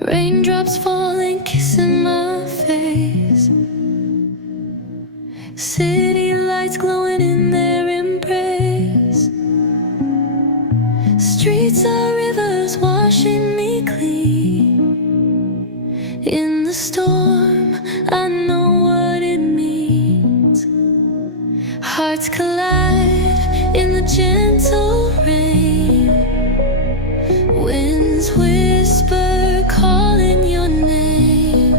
Raindrops falling, kissing my face. City lights glowing in their embrace. Streets are rivers washing me clean. In the storm, I know what it means. Hearts collide in the gentle rain. Winds whisper, calling your name.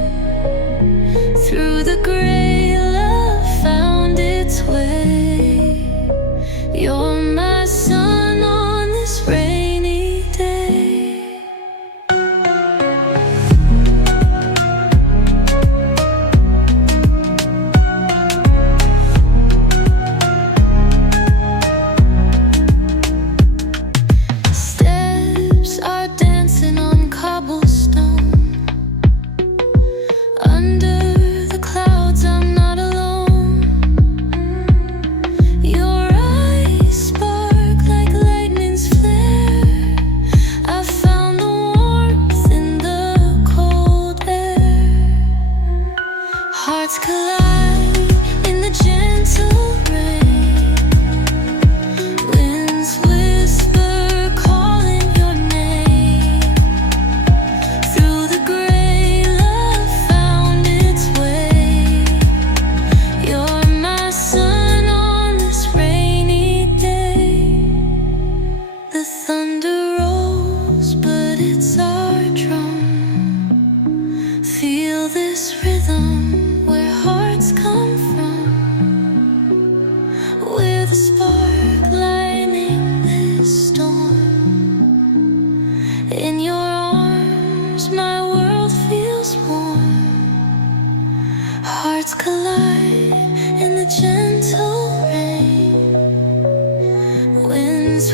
Through the gray, love found its way. You're my sun on this rainy day. Steps are dancing on cobblestone. Under the clouds, I'm not alone. Your eyes spark like lightning's flare. I found the warmth in the cold air. Hearts collide in the gentle rain. Winds whisper, calling your name. Through the gray, love found its way. You're my sun on this rainy day. The thunder rolls, but it's our drum. Feel this rhythm where hearts come from. We're the spark lighting this storm. In your arms, my world feels warm. Hearts collide in the gentle rain. Winds